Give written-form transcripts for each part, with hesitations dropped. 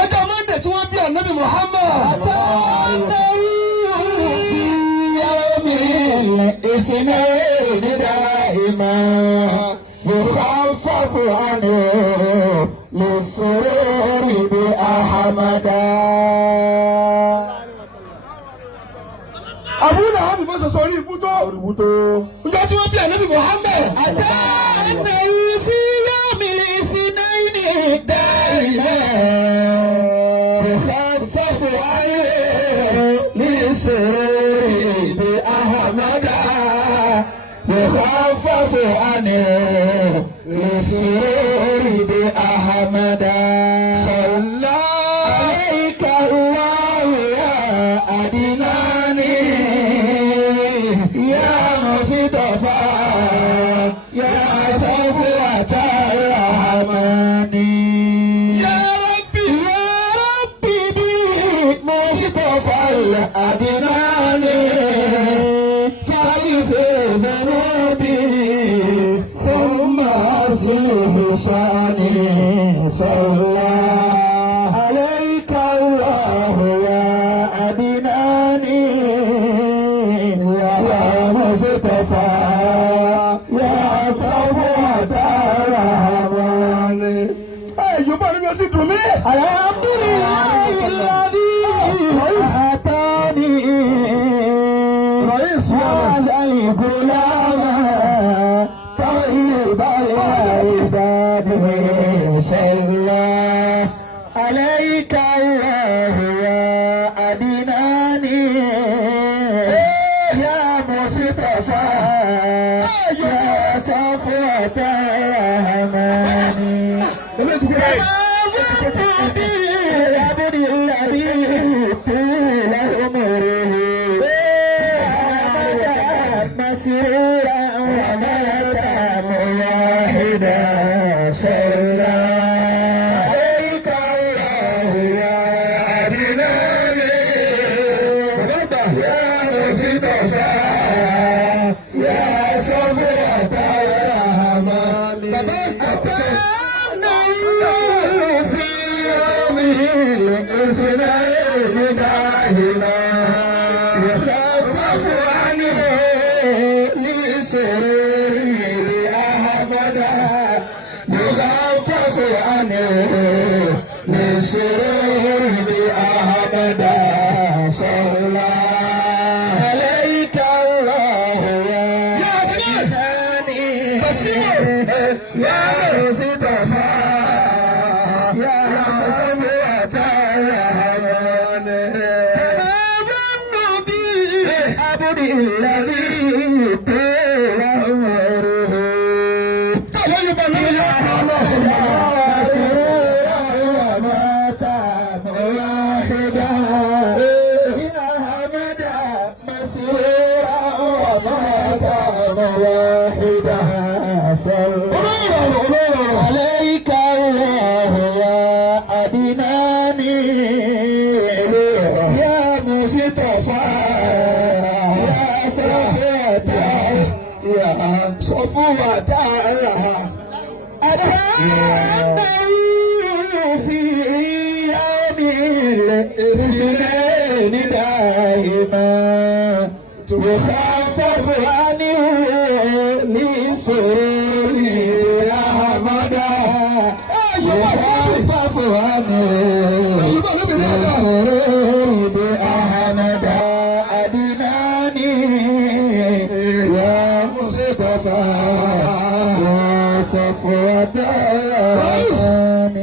ọjọ́ mọ́ndé tí wọ́n bí ànábì Muhammad. الاثنين دائما يخفف عنه للسرور بأحمدا. Abu Lahab bó ṣe sọ orí ibú tó. Ǹjẹ́ tí wọ́n bí ànábì Muhammad. أتانا في يوم الاثنين دائما يخفف عنه للسرور بأحمدا. يخفف عنه للسرور بأحمدا. صلى عليك الله يا أدناني يا مصطفى يا صفوة الرحمن. يا ربي بمصطفى الأدناني فاغفر ذنوبي ثم أصلح شأني. صلى عليك الله يا أدناني يا مصطفى يا صفوة الرحمن. Yorùbá ni bí ó sì dùn mí. الحمد لله الذي أعطاني هذا الغلام طيب العباد. صلى عليك الله يا أدناني يا مصطفى يا صفوة الرحمن. عبد الذي طول عمره مسيرا ومات موحدا. صلى عليك الله يا أدناني يا مصطفى يا صفوة الرحمن. في يوم الاثنين دائما يخفف عنه لسرور أحمدا. يخفف عنه لسرور أحمدا. صلى عليك الله يا أدناني يا مصطفى يا صفوة الرحمن. تنازل بي عبد الذي طول عمره ومات موحدا. يا حمدا مسرورا ومات موحدا. صلى عليك الله يا أدناني يا مصطفى يا صفوة يا صفوة الرحمن. أتانا في يوم الاثنين دائما يخفف عنه لسرور أحمدا. يخفف عنه لسرور أحمدا. أدناني يا مصطفى يا صفوة الرحمن.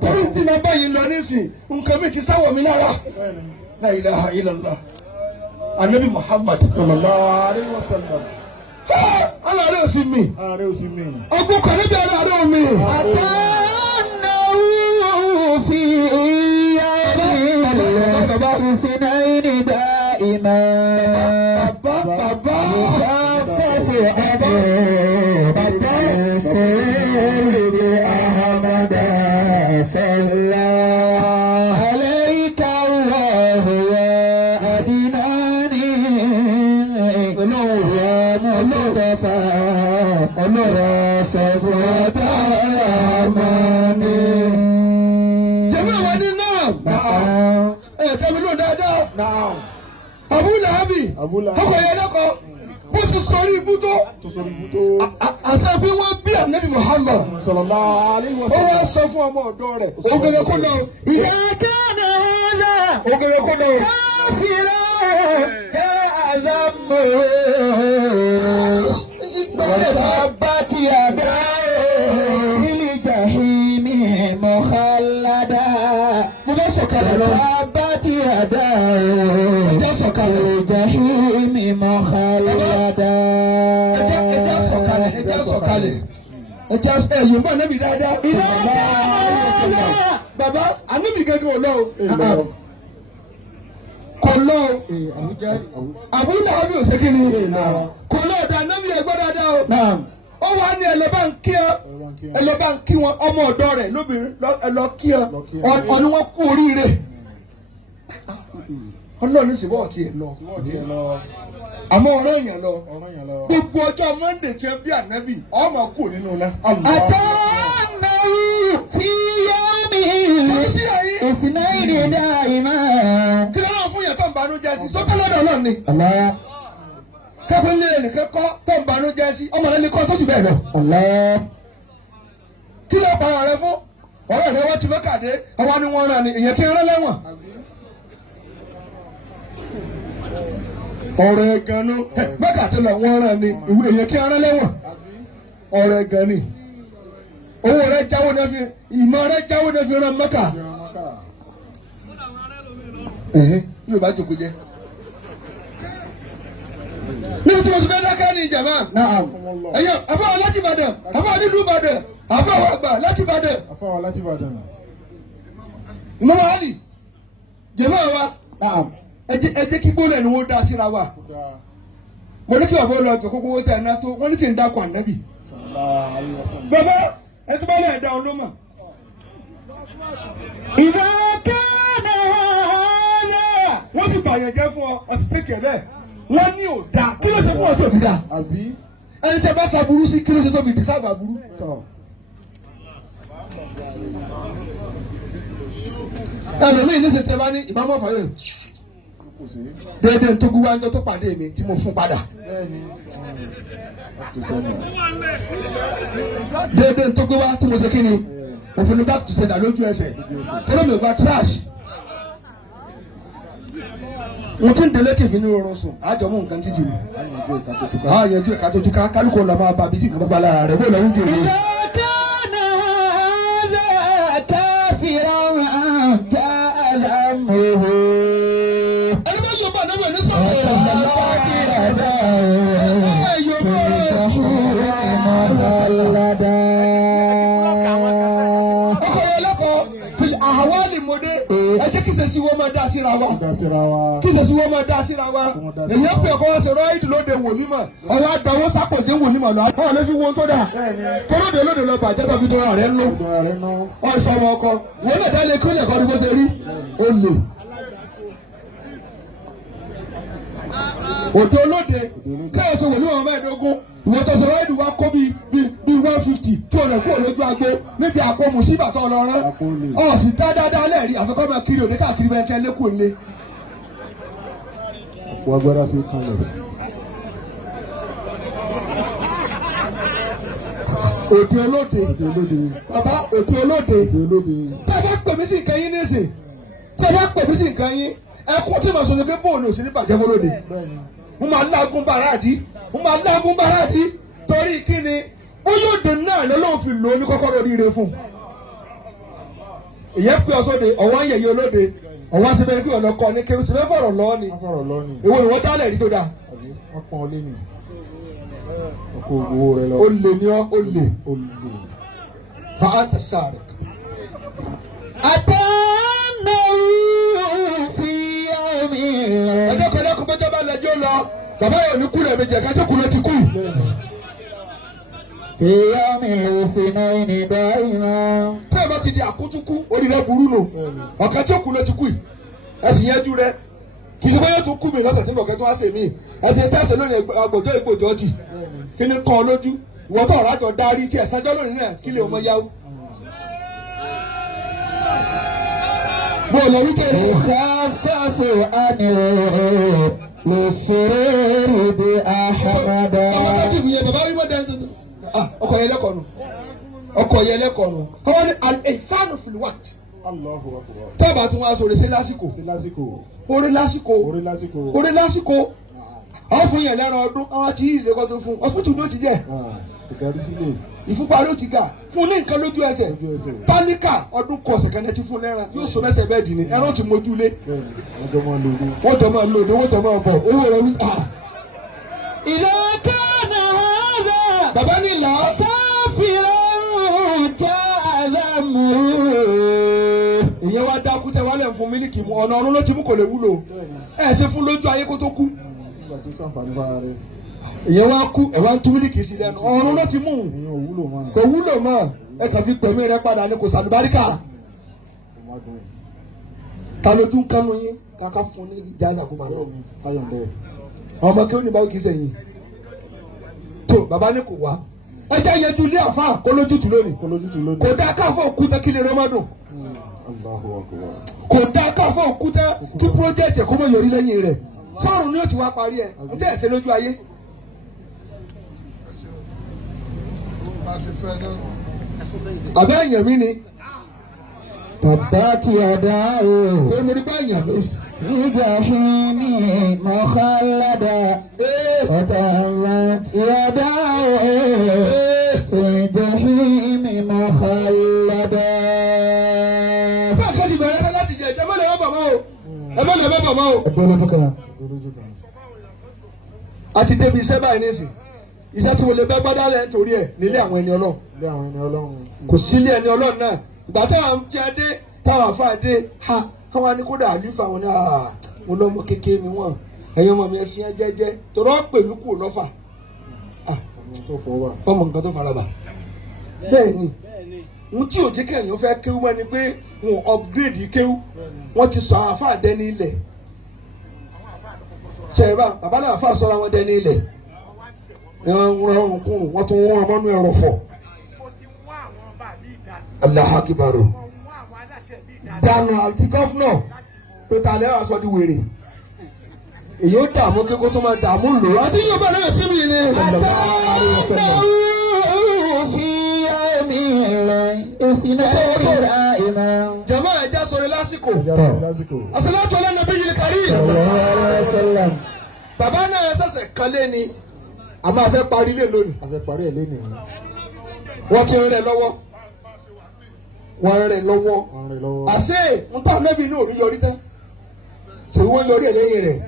Torí tí mo bá yìí lọ nísìn, nǹkan mi ti sáwọ̀ mi lára. La ilaha illallah. Ànábì Muhammad sallallahu alaihi wasallam. Aláàárẹ̀ ò sí mi. Ọgbọ́n kan níbi aláàárẹ̀ ò mi. أتانا في أيام الاثنين دائما يخفف عنه بالسر أحمدا. صلى عليك الله يا أدناني يا مصطفى يا صفوة الرحمن. ẹ̀ẹ́dẹ́mi ló dáadáa. Náà. Abu Lahabi ọkọ̀ yẹn lẹ́kọ̀ọ́ bó ti sọrí ibú tó. Àṣẹ pé wọ́n bí Ànábì Muhammad. Sallallahu alaihi Ó wasallam. wá sọ fún ọmọ ọ̀dọ́ rẹ̀. Ògèrè kó lọ. إذا كان هذا Ògèrè kó lọ. كافرا كأذمه وتبت يداه للجحيم مخلدا وتبت يداه للجحيم مخلدا. Ẹ̀yìn bá Ànábì dáadáa. Bàbá Ànábì gẹ́gẹ́ ò lọ o. Kò lọ o. Abu Lahabi ò ṣe kí ni? Kò lọ ọ̀dà Ànábì ẹgbẹ́ dáadáa o. Ó wà ní ẹlọ́bà ń kí ọ. Ẹlọ́bà ń kí wọn ọmọ ọ̀dọ́ rẹ̀ lóbìnrin ẹlọ́ kí ọ. Ọ̀nì wọn kú oríire. Ọlọ́run sì bọ̀ tiẹ̀ lọ. Àmọ́ ọ̀rọ̀ èèyàn lọ. Gbogbo ọjọ́ Monday tí ẹ bí Ànábì ọmọ kù nínú náà. أتانه في يوم اثنين دائما. Kí ló náà fún yẹn tó ń banújẹ́ sí? Sọ́kọ́ lọ́dọ̀ náà ni. الله Kẹ́kọ̀ọ́ nìkan kọ́ tó ń banújẹ́ sí. Ọmọ rẹ̀ lè kọ́ tó jù bẹ́ẹ̀ lọ. الله Kí ló pa ọ̀rẹ́ fún? Ọ̀rẹ́ rẹ̀ wọ́n ti lọ́kàdé. Àwa ni wọ́n rán ni. Èyàn kí ń rán lẹ́wọ̀n. Ọ̀rẹ́ gan-an mẹ́kà tí lọ wọ́n rán ni. Ìwé èyàn kí ń rán lẹ́wọ̀n. Ọ̀rẹ́ gan-an ni. Owó rẹ̀ jáwó náà fi ìmọ̀ rẹ̀ jáwó náà fi rán mẹ́kà. Yóò bá jòkó jẹ. Níbi tí mo ti fẹ́ dákẹ́ ní ìjàmbá. Ẹ̀yọ́ àfọwọ́ láti Ìbàdàn, àfọwọ́ nílùú Ìbàdàn, àfọwọ́ àgbà láti Ìbàdàn. Afáwa láti Ìbàdàn. Ìmọ̀mọ́ Àlì, jẹ̀mọ́ wa, ẹ jẹ́ kí gbólẹ̀ ni wọ́n dá síra wa. Mo ní kí wàá fọ́ lọ jọ kókó owó tẹ̀ ẹ̀ náà tó, wọ́n ní tí ń dákọ̀ Ànábì. Bàbá ẹ tó bá lẹ̀ dá ọ ló mọ̀. إذا كان هذا Wọ́n sì bàyàn jẹ́ fún ọ, ọtí tẹ̀kẹ̀ bẹ́ẹ̀. Wọ́n ní ò dáa, kí ló ṣe fún ọtí òbí dáa? Àbí? Ẹni tẹ́ bá ṣàbùrú sí kí ló ṣe tóbi dìsáàbà burú. Ẹlòmíì ní sèǹtẹ̀ bá ní ìbámu ọ̀fà yóò. Déédéé tó gbé wájú tó pàdé mi tí mo fún padà. Déédéé tó gbé wá tí mo ṣe kí ni? Òfin back to sender lójú ẹsẹ̀. Tọ́lá mi ò gba trash. Mo ti ń délé tìfín ní oorun sùn, àjọ mú nǹkan jíjì mi. Àyànjú ẹ̀ka tó túká kálukú ọ̀la máa ba bí tí ìkànnì bá lára rẹ̀ bó lọ́wọ́ ń jèrè. إذا كان هذا كافرا جاء أمره Ẹni bá yọ̀ bá náà wẹ̀ ní sọ̀rọ̀ yẹn. Ọkọ̀ yẹn lọ́kọ̀ọ́ fi àwálì mọ́dé. Ẹ jẹ́ kí sẹ́sí wọ́n máa dá síra wa. Kí sẹ́sí wọ́n máa dá síra wa. Èyí ń pè kọ́ wọ́n ṣe rọ́ìdì lóde wò nímọ̀. Ọ̀la àdánwó sápòjé wò nímọ̀ lọ. Wọ́n lè fi wo tó dà. Tọ́lọ́dẹ lóde lọ bàjẹ́ tó fi tó ra rẹ̀ ń lò. Ọ̀sán ọmọ ọkọ. Wọ́n lè dá lé kí ó lè kọ́ ni bó ṣe rí. Ó lè. Òde olóde káyọ̀ sọ wòlíì wọn mẹ́ẹ̀ẹ́dógún ìwọ tó sọ wáyé wa kó bíi 150 200 kúrò lójú agbo níbi àpò mùsíbà tó lọ rán ọ̀sìn tá dáadáa lẹ́ẹ̀rí àfikọ́ máa kiri òde káàkiri bẹ́ẹ̀ tẹ́ lẹ́kùn lé. Wọ́n gbọ́dọ̀ sí kanlẹ̀. Òde olóde bàbá òde olóde tẹ́ bá pè mí sí nǹkan yín nísìn tẹ́ bá pè mí sí nǹkan yín ẹkún tí màá sọ ní pé bóòlù òsì ní bàjẹ́ fọlọ́dẹ. Mo máa lágún bàràdì torí kí ni olóde náà lọ́lọ́run fi lò ó ní kọ́kọ́rọ́ oríire fún. Ìyẹn pé ọ̀sọ́dẹ ọ̀wọ́n ayẹyẹ olóde ọ̀wọ́n aṣọ bẹ́ẹ̀ kí ọ̀nà kọ́ ní kéwì sílẹ̀ fọ̀rọ̀ lọ́ọ́ ni. Èwo ni wọ́n dálẹ̀ rí tó dáa. Wọ́n pọ́n ọ lé mi. Ọkọ̀ owó rẹ lọ. Ó lè ní ọ́ ó lè. Bá a tẹ̀ sáré. أتانه في يوم Ẹjọ́ kan lẹ́kùn péjọ bá lẹ́jọ́ lọ. Bàbá yóò ní kúlẹ̀ méjì ẹ̀ka tó kúlẹ̀ ti kú. في يوم الاثنين دائما. Tí ẹ bá ti di àkútúkú, orí rẹ̀ burú nù. Ọ̀kan tí ó kúlẹ̀ ti kú yìí. Ẹ̀sìn yẹn jú rẹ̀. Kì í ṣe bóyá tó kú mi lọ́sẹ̀ tí bọ̀kẹ́ tó wá ṣe mí. Ẹ̀sìn tẹ̀sẹ̀ lónìí àgbòjọ́ ìgbòjọ́ tì. Kí ni kàn lójú? Ìwọ́n tó ọ̀rọ̀ àjọ darí tí ẹ̀sánjọ́ lónìí náà kí lè ọmọ yáwó. bọ́ọ̀lù orí kẹrẹ. يخفف عنه للسرور بأحمد. ọmọ kájí mi yẹ bàbá wí wọ́n dẹ́nu. ọkọ̀ yẹn lẹ́kọ̀ọ́ nù. ọkọ̀ yẹn lẹ́kọ̀ọ́ nù. ọwọ́ ni al-ihsanu fil waqt. Allahu Akbar. tọ́ba tún wá sọ̀rọ̀ sí lásìkò. Sí lásìkò. orí lásìkò. Orí lásìkò. orí lásìkò. àwọn fún yẹn lẹ́ran ọdún àwọn tí ìrìlẹ̀ kan tó fún ọfútù ló ti jẹ́. Ìdarí sílẹ̀. ìfúnpá ló ti ga fún ní nǹkan lójú ẹsẹ̀. Lójú ẹsẹ̀. tálíkà ọdún kọ ọ̀sẹ̀ kan ti fún lẹ́ran yóò sọ mẹ́sẹ̀ bẹ́ẹ̀ dì ní ẹran ti mójú lé. Bẹ́ẹ̀ni, wọ́n jọ máa lòdì. wọ́n tọ́ máa lòdì wọ́n tọ́ máa bọ̀ owó rẹ̀ wí. إذا كان هذا bàbá ní ìlà كافرا كأذمه. ìyẹn wá dákú tẹ wálẹ̀ fún mílíkì mu ọ̀nà ọ̀run ló ti mú kò lè wúlò ẹ̀ ṣe fún lójú ayé kó tó kú. Nígbà tó sàǹfààní fara rẹ̀. ìyẹn wá kú ẹ̀ wá ń tú mílíkì sí lẹ́nu ọ̀run ló ti mú Ìyẹn ò wúlò máa. kò wúlò mọ́ ẹ kàn fi pẹ̀mí rẹ padà ní kò sàlùbáríkà. Kò má dùn. ta ló tún kánú yín kàkà fún ní ìjà àjàkú màá lọ. Bẹ́ẹ̀ni, káyọ̀ ń bẹ̀rẹ̀. ọmọ kí ó ní báwo kì í sẹ́yìn tó bàbá ní kò wá ẹjẹ yẹjú ilé àfa kó lójútùú lónìí Kó lójútùú lónìí. kò dá káfọ́ òkúta kí lè rọ́mọdún Allahu Akbar. kò dá káfọ́ òkúta kí pírójẹ́tì ẹ̀kọ́ mọ̀ yọrí lẹ́yìn rẹ̀ sọ́run ni ó ti wá parí ẹ̀ ń tẹ̀ ẹ̀sẹ̀ lójú ayé. àbẹ́ ẹ̀yàn mi ni تبت يداه tó mo rí bá ẹ̀yàn mi. في جحيم مخلدا وتبت يداه في جحيم مخلدا. bá a kọ́ ti bẹ̀rẹ̀ láti jẹ ẹ̀jẹ̀ mọ́lẹ̀ wọ́n bàbá o ẹ mọ́lẹ̀ wọ́n bàbá o. أقول لك Lójú kan. a ti débi iṣẹ́ báyìí nísìn iṣẹ́ tí mo lè bẹ́ gbọ́dá lẹ̀ nítorí ẹ̀ nílé àwọn ẹni ọlọ́run Ilé àwọn ẹni Ọlọ́run. kò sílé ẹni ọlọ́run náà ìgbà táwọn jẹ dé táwọn àfa dé ha káwọn ní kódà àlífà wọn ní mo lọ́mọ kékeré mi wọ́n ẹ̀yin ọmọ mi ẹ̀sìn ẹ jẹ́jẹ́ tọ́rọ pẹ̀lú kù lọ́fà Ọmọ tó fọ́ wà. ọmọ nǹkan tó faraba bẹ́ẹ̀ ni n tí ò jẹ́ kẹ́yìn fẹ́ kéwú wọ́n ni pé wọn upgrade kéwú wọ́n ti sọ àwọn àfa dẹni ilẹ̀ ṣẹ̀rẹ̀bá bàbá náà àfa sọ́ra wọn dẹni ilẹ̀ wọ́n rọrùn kùn wọ́n tún wọ́n ọmọnú ẹ̀rọ fọ̀ Allahu Akbar dànù àti gọ́fúnà pé ta lẹ́wọ̀n aṣọ di wèrè èyí ó dààmú kíkó tó máa dààmú lò àti yóò bá náà síbi ní في يوم الاثنين دائما. jama ẹja sọ̀rọ̀ lásìkò Lásìkò. àṣàlátù ala nabiyil karim صلى الله عليه وسلم. bàbá náà ṣẹ̀ṣẹ̀ kanlé ni a máa fẹ́ parí lé lónìí A fẹ́ parí ẹ̀ lénìí. wọ́n ti rẹ̀ lọ́wọ́ wọ́n rẹ̀ lọ́wọ́ Wọ́n rìn lọ́wọ́. àṣé ń tà nẹ́bí ní òrí yọrí tán ṣèwé wọ́n yọrí ẹ̀ lẹ́yìn rẹ̀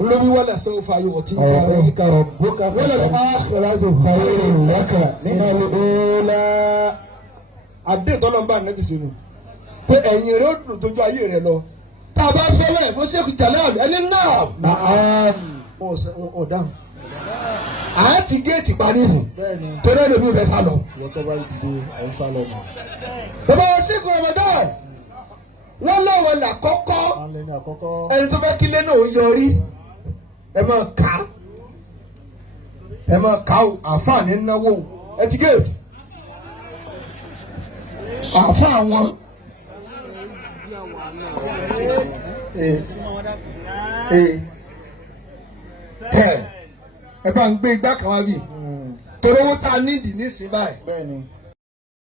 olórí wọlé sẹ́wọ́n fa yóò tí ربك ربك فالآخرة خير لك من الأولى. àdéhùn tọ́lọ́ ń bá nẹ́bí sínú pé ẹ̀yìn rẹ̀ ó dùn tójú ayé rẹ̀ lọ tá a bá fẹ́ lẹ́yìn fún sẹ́kù jalal ẹni náà نعم. ọ̀ dáhùn à á ti géètì parí hù Bẹ́ẹ̀ni, torí ẹ̀ lómi ò fẹ́ sá lọ. ìwọ́n tó bá dìde àwọn sálọ mọ̀. bàbá sẹ́kù Ramadan wọ́n lọ́wọ́ là kọ́kọ́ Wọ́n lé ní àkọ́kọ́. ẹni tó fẹ́ kílé náà ó yọrí ẹ máa kà ó àǹfààní náwó ẹ ti géètì àǹfààní wọn. tẹ ẹ bá ń gbé igbá kan wá bí torí owó tá a nídìí nísìnyí báyìí Bẹ́ẹ̀ni.